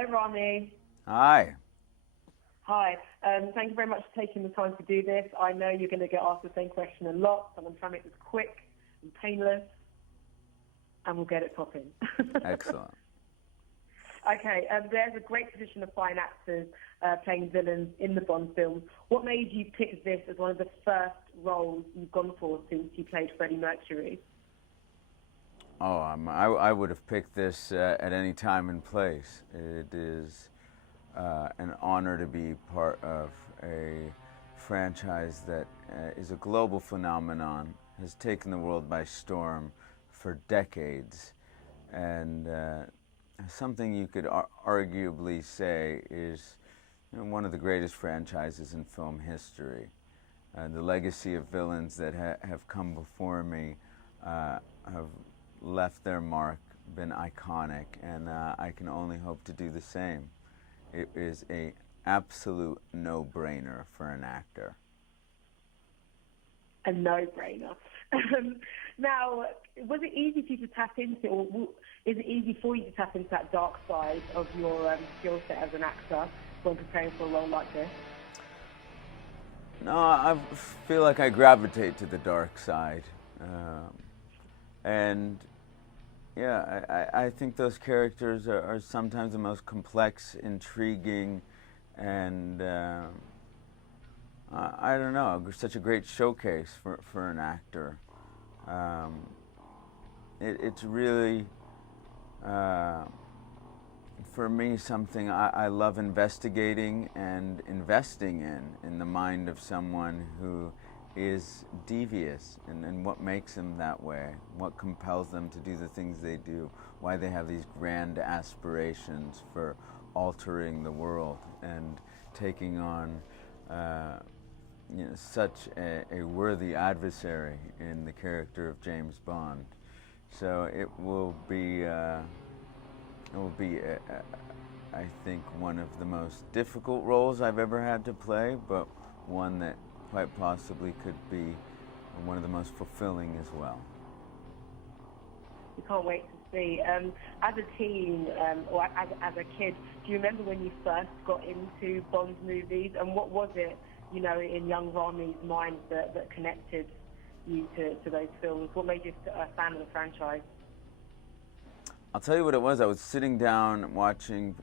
Hello, Rami. Hi. Hi. Thank you very much for taking the time to do this. I know you're going to get asked the same question a lot, so I'm going to try and make this quick and painless, and we'll get it popping. Excellent. Okay, there's a great tradition of fine actors playing villains in the Bond films. What made you pick this as one of the first roles you've gone for since you played Freddie Mercury? Oh, I would have picked this at any time and place. It is an honor to be part of a franchise that is a global phenomenon, has taken the world by storm for decades, and something you could arguably say is one of the greatest franchises in film history. The legacy of villains that have come before me have left their mark, been iconic, and I can only hope to do the same. It is an absolute no-brainer for an actor. A no-brainer. Now, was it easy for you to tap into, or is it easy for you to tap into that dark side of your skill set as an actor when preparing for a role like this? No, I feel like I gravitate to the dark side. And yeah, I think those characters are sometimes the most complex, intriguing, and I don't know, such a great showcase for an actor. It's really, for me, something I love investigating and investing in the mind of someone who is devious, and what makes them that way, what compels them to do the things they do, why they have these grand aspirations for altering the world and taking on such a worthy adversary in the character of James Bond. So it will be I think, one of the most difficult roles I've ever had to play, but one that quite possibly could be one of the most fulfilling as well. We can't wait to see. As a teen, or as a kid, do you remember when you first got into Bond movies, and what was it, in young Rami's mind that connected you to those films? What made you a fan of the franchise? I'll tell you what it was. I was sitting down watching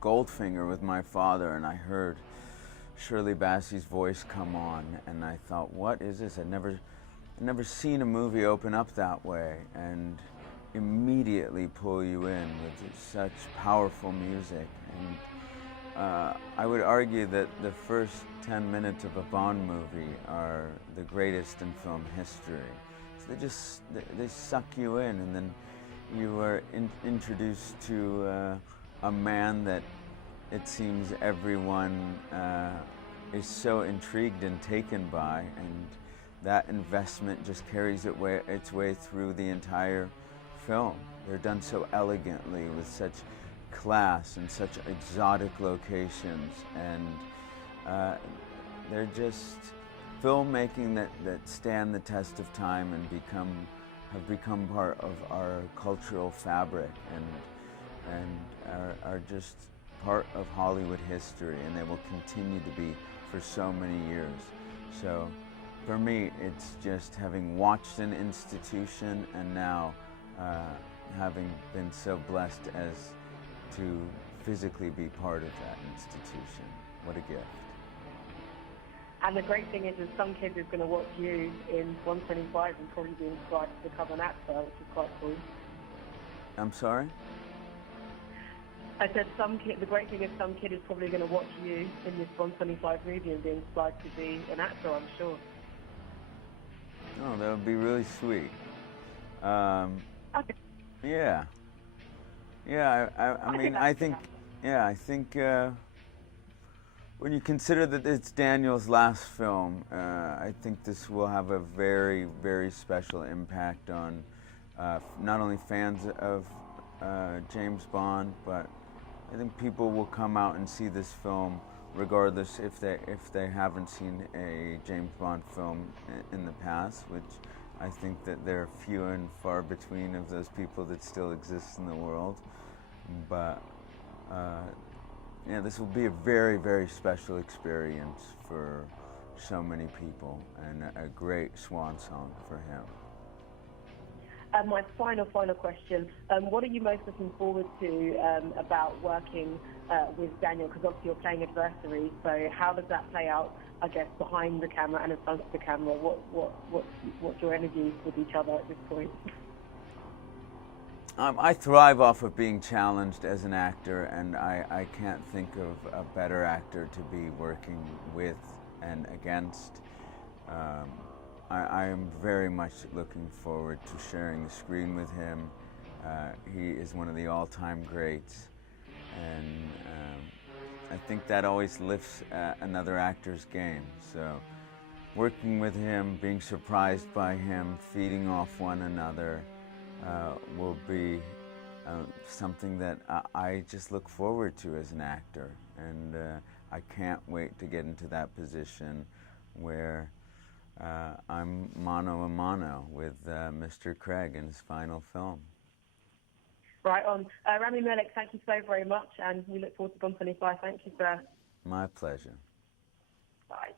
Goldfinger with my father, and I heard Shirley Bassey's voice come on, and I thought, what is this? I'd never seen a movie open up that way and immediately pull you in with such powerful music. And I would argue that the first 10 minutes of a Bond movie are the greatest in film history. So they suck you in, and then you are introduced to a man that it seems everyone is so intrigued and taken by, and that investment just carries its way through the entire film. They're done so elegantly with such class and such exotic locations, and they're just filmmaking that stand the test of time and have become part of our cultural fabric, and are just part of Hollywood history, and they will continue to be for so many years. So for me, it's just having watched an institution, and now having been so blessed as to physically be part of that institution. What a gift. And the great thing is some kid is going to watch you in 125 and probably be inspired to become an actor, which is quite cool. I'm sorry? I said the great thing is some kid is probably going to watch you in this 125 movie and be inspired to be an actor, I'm sure. Oh, that would be really sweet. Okay. Yeah. Yeah, I think when you consider that it's Daniel's last film, I think this will have a very, very special impact on not only fans of James Bond, but I think people will come out and see this film regardless if they haven't seen a James Bond film in the past, which I think that there are few and far between of those people that still exist in the world. But yeah, this will be a very, very special experience for so many people, and a great swan song for him. My final question, what are you most looking forward to about working with Daniel? Because obviously you're playing adversaries, so how does that play out, I guess, behind the camera and in front of the camera? What's your energy with each other at this point? I thrive off of being challenged as an actor, and I can't think of a better actor to be working with and against. I am very much looking forward to sharing the screen with him. He is one of the all-time greats, and I think that always lifts another actor's game. So working with him, being surprised by him, feeding off one another will be something that I just look forward to as an actor, and I can't wait to get into that position where I'm mano a mano with Mr. Craig in his final film. Right on. Rami Malek, thank you so very much, and we look forward to Bond 25. Thank you, sir. My pleasure. Bye.